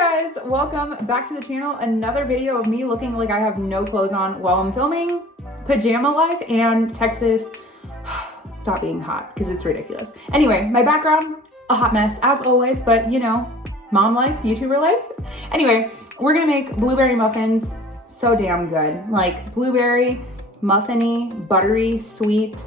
Hi guys, welcome back to the channel. Another video of me looking like I have no clothes on while I'm filming pajama life and Texas. Stop being hot because it's ridiculous. Anyway, my background, a hot mess as always, but you know, mom life, YouTuber life. Anyway, we're gonna make blueberry muffins. So damn good. Like blueberry, muffin-y, buttery, sweet.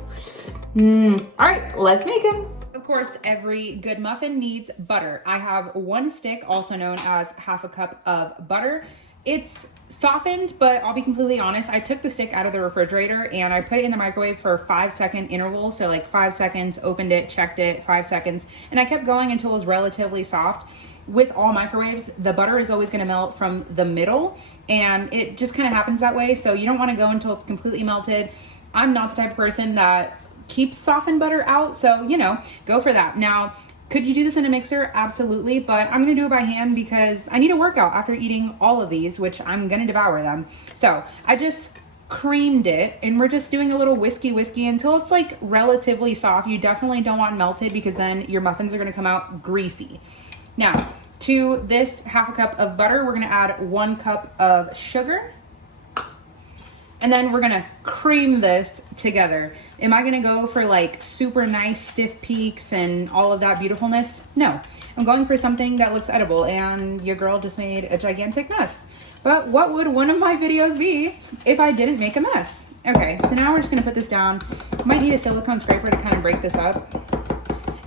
All right, let's make them. Of course, every good muffin needs butter. I have one stick, also known as half a cup of butter. It's softened, but I'll be completely honest, I took the stick out of the refrigerator and I put it in the microwave for 5-second intervals. So like 5 seconds, opened it, checked it, 5 seconds, and I kept going until it was relatively soft. With all microwaves, the butter is always gonna melt from the middle, and it just kind of happens that way. So you don't wanna go until it's completely melted. I'm not the type of person that keeps softened butter out, so you know, go for that. Now, could you do this in a mixer? Absolutely, but I'm gonna do it by hand because I need a workout after eating all of these, which I'm gonna devour them. So I just creamed it, and we're just doing a little whiskey until it's like relatively soft. You definitely don't want melted because then your muffins are gonna come out greasy. Now, to this half a cup of butter, we're gonna add 1 cup of sugar. And then we're gonna cream this together. Am I gonna go for like super nice stiff peaks and all of that beautifulness? No, I'm going for something that looks edible, and your girl just made a gigantic mess. But what would one of my videos be if I didn't make a mess? Okay, so now we're just gonna put this down. Might need a silicone scraper to kind of break this up.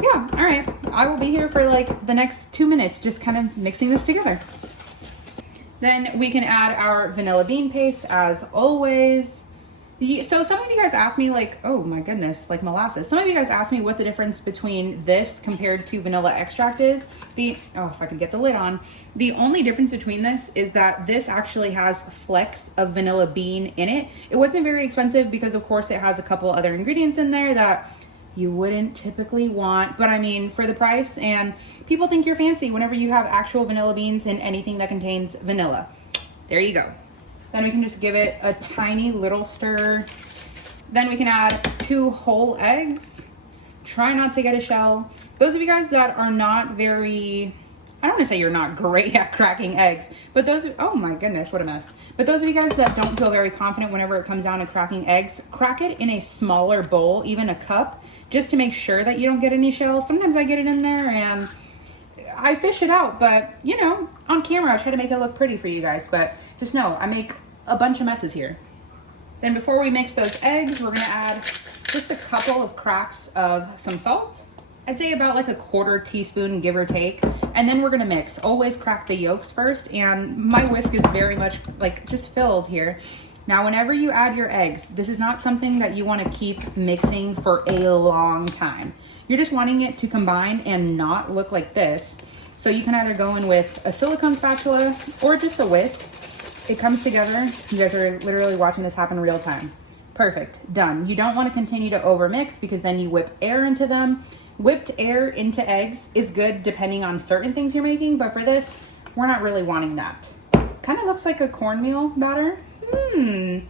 Yeah, all right, I will be here for like the next 2 minutes, just kind of mixing this together. Then we can add our vanilla bean paste as always. So some of you guys asked me like, oh my goodness, like molasses. Some of you guys asked me what the difference between this compared to vanilla extract is. If I can get the lid on. The only difference between this is that this actually has flecks of vanilla bean in it. It wasn't very expensive because of course it has a couple other ingredients in there that you wouldn't typically want, but I mean, for the price, and people think you're fancy whenever you have actual vanilla beans in anything that contains vanilla. There you go. Then we can just give it a tiny little stir. Then we can add 2 whole eggs. Try not to get a shell. Those of you guys that are not very, I don't want to say you're not great at cracking eggs, but oh my goodness, what a mess. But those of you guys that don't feel very confident whenever it comes down to cracking eggs, crack it in a smaller bowl, even a cup, just to make sure that you don't get any shells. Sometimes I get it in there and I fish it out, but you know, on camera I try to make it look pretty for you guys, but just know I make a bunch of messes here. Then before we mix those eggs, we're gonna add just a couple of cracks of some salt. I'd say about like a 1/4 teaspoon, give or take. And then we're gonna mix. Always crack the yolks first, and my whisk is very much like just filled here. Now, whenever you add your eggs, this is not something that you wanna keep mixing for a long time. You're just wanting it to combine and not look like this. So you can either go in with a silicone spatula or just a whisk. It comes together. You guys are literally watching this happen real time. Perfect, done. You don't wanna continue to overmix because then you whip air into them. Whipped air into eggs is good depending on certain things you're making, but for this, we're not really wanting that. Kind of looks like a cornmeal batter. Then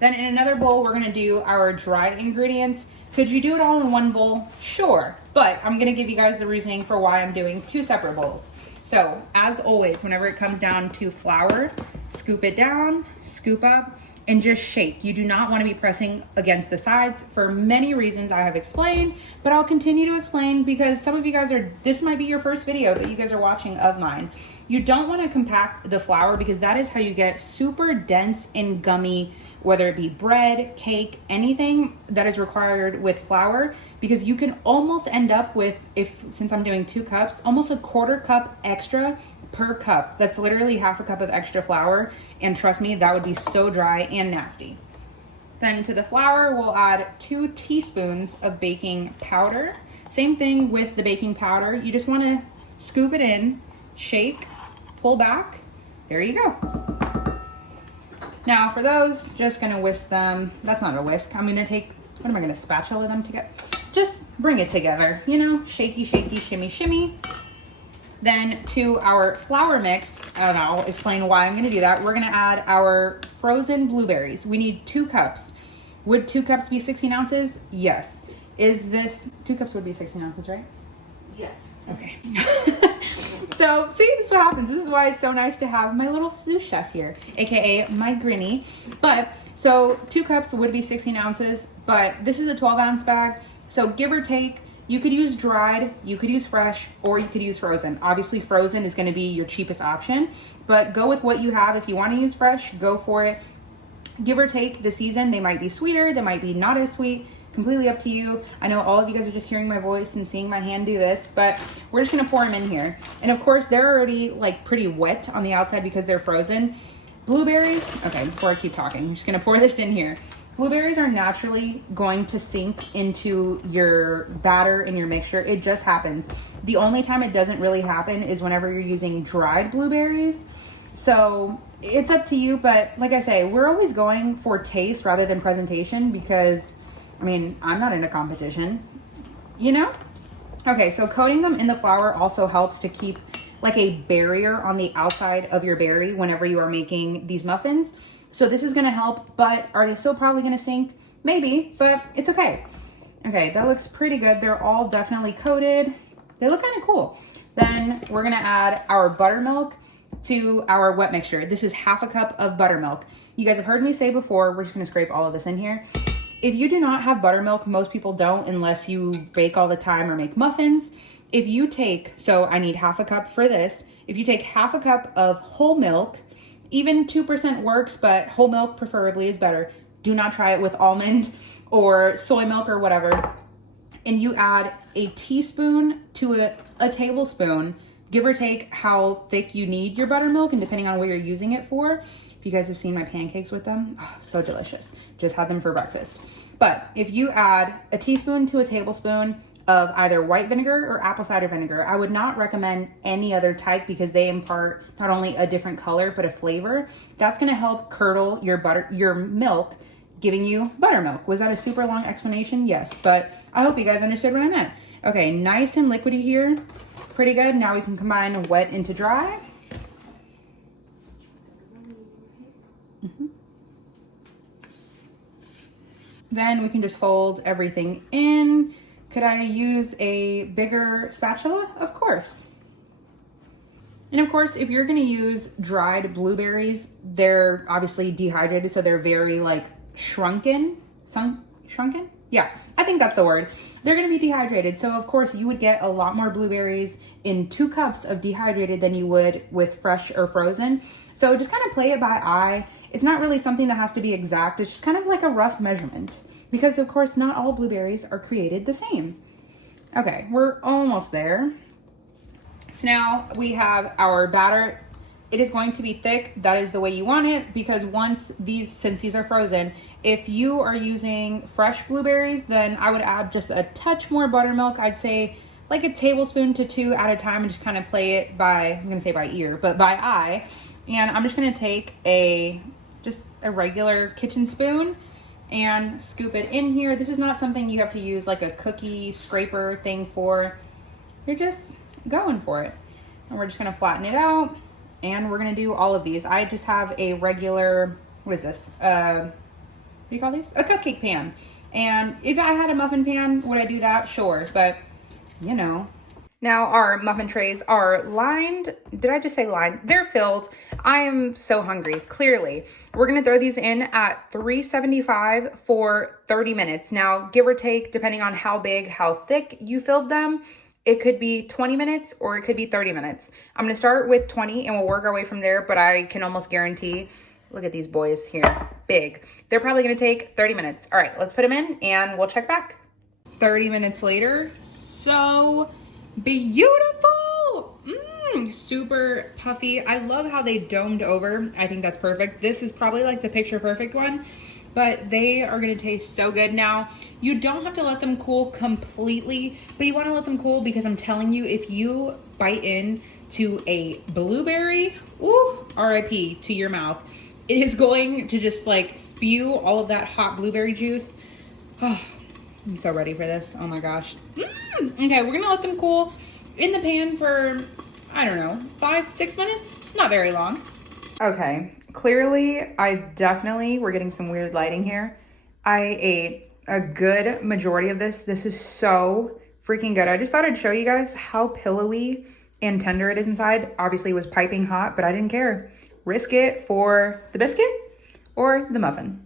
in another bowl, we're gonna do our dried ingredients. Could you do it all in one bowl? Sure, but I'm gonna give you guys the reasoning for why I'm doing 2 separate bowls. So as always, whenever it comes down to flour, scoop it down, scoop up, and just shake. You do not want to be pressing against the sides for many reasons I have explained, but I'll continue to explain because some of you guys this might be your first video that you guys are watching of mine. You don't want to compact the flour because that is how you get super dense and gummy, whether it be bread, cake, anything that is required with flour, because you can almost end up with, since I'm doing 2 cups, almost a 1/4 cup extra per cup. That's literally half a cup of extra flour, and trust me, that would be so dry and nasty. Then to the flour, we'll add 2 teaspoons of baking powder. Same thing with the baking powder. You just want to scoop it in, shake, pull back. There you go. Now for those, just gonna whisk them. That's not a whisk. I'm gonna take, what am I gonna spatula them together? Just bring it together, you know, shaky, shaky, shimmy, shimmy. Then to our flour mix, and I'll explain why I'm gonna do that, we're gonna add our frozen blueberries. We need 2 cups. Would 2 cups be 16 ounces? Yes. Is this, 2 cups would be 16 ounces, right? Yes. Okay. So see, this is what happens. This is why it's so nice to have my little sous chef here, AKA my granny. But so 2 cups would be 16 ounces, but this is a 12-ounce bag. So give or take, you could use dried, you could use fresh, or you could use frozen. Obviously frozen is gonna be your cheapest option, but go with what you have. If you wanna use fresh, go for it. Give or take the season, they might be sweeter, they might be not as sweet, completely up to you. I know all of you guys are just hearing my voice and seeing my hand do this, but we're just gonna pour them in here. And of course, they're already like pretty wet on the outside because they're frozen. Blueberries, okay, before I keep talking, I'm just gonna pour this in here. Blueberries are naturally going to sink into your batter and your mixture. It just happens. The only time it doesn't really happen is whenever you're using dried blueberries. So it's up to you, but like I say, we're always going for taste rather than presentation because, I mean, I'm not into competition, you know? Okay, so coating them in the flour also helps to keep like a barrier on the outside of your berry whenever you are making these muffins. So this is gonna help, but are they still probably gonna sink? Maybe, but it's okay. Okay, that looks pretty good. They're all definitely coated. They look kind of cool. Then we're gonna add our buttermilk to our wet mixture. This is half a cup of buttermilk. You guys have heard me say before, we're just gonna scrape all of this in here. If you do not have buttermilk, most people don't unless you bake all the time or make muffins. If you take, so I need half a cup for this. If you take half a cup of whole milk, even 2% works, but whole milk preferably is better. Do not try it with almond or soy milk or whatever. And you add a teaspoon to a tablespoon, give or take how thick you need your buttermilk and depending on what you're using it for. If you guys have seen my pancakes with them, oh, so delicious. Just had them for breakfast. But if you add a teaspoon to a tablespoon of either white vinegar or apple cider vinegar, I would not recommend any other type because they impart not only a different color, but a flavor. That's gonna help curdle your milk, giving you buttermilk. Was that a super long explanation? Yes, but I hope you guys understood what I meant. Okay, nice and liquidy here. Pretty good. Now we can combine wet into dry. Then we can just fold everything in. Could I use a bigger spatula? Of course. And of course, if you're gonna use dried blueberries, they're obviously dehydrated, so they're very like shrunken? Shrunken? Yeah, I think that's the word. They're gonna be dehydrated, so of course you would get a lot more blueberries in 2 cups of dehydrated than you would with fresh or frozen. So just kind of play it by eye. It's not really something that has to be exact. It's just kind of like a rough measurement because of course not all blueberries are created the same. Okay, we're almost there. So now we have our batter. It is going to be thick. That is the way you want it because since these are frozen, if you are using fresh blueberries, then I would add just a touch more buttermilk. I'd say like a tablespoon to 2 at a time and just kind of play it by, I was gonna say by ear, but by eye. And I'm just gonna take just a regular kitchen spoon and scoop it in here. This is not something you have to use like a cookie scraper thing for. You're just going for it. And we're just gonna flatten it out. And we're gonna do all of these. I just have a regular, what is this? What do you call these? A cupcake pan. And if I had a muffin pan, would I do that? Sure, but you know. Now our muffin trays are lined. Did I just say lined? They're filled. I am so hungry, clearly. We're gonna throw these in at 375 for 30 minutes. Now, give or take, depending on how big, how thick you filled them, it could be 20 minutes or it could be 30 minutes. I'm gonna start with 20 and we'll work our way from there, but I can almost guarantee, look at these boys here, big. They're probably gonna take 30 minutes. All right, let's put them in and we'll check back. 30 minutes later, so beautiful. Super puffy. I love how they domed over. I think that's perfect. This is probably like the picture perfect one, but they are gonna taste so good. Now, you don't have to let them cool completely, but you wanna let them cool because I'm telling you, if you bite in to a blueberry, ooh, RIP to your mouth. It is going to just like spew all of that hot blueberry juice. Oh, I'm so ready for this. Oh my gosh. Okay, we're gonna let them cool in the pan for, I don't know, 5-6 minutes? Not very long. Okay, clearly we're getting some weird lighting here. I ate a good majority of this. This is so freaking good. I just thought I'd show you guys how pillowy and tender it is inside. Obviously it was piping hot, but I didn't care. Risk it for the biscuit or the muffin.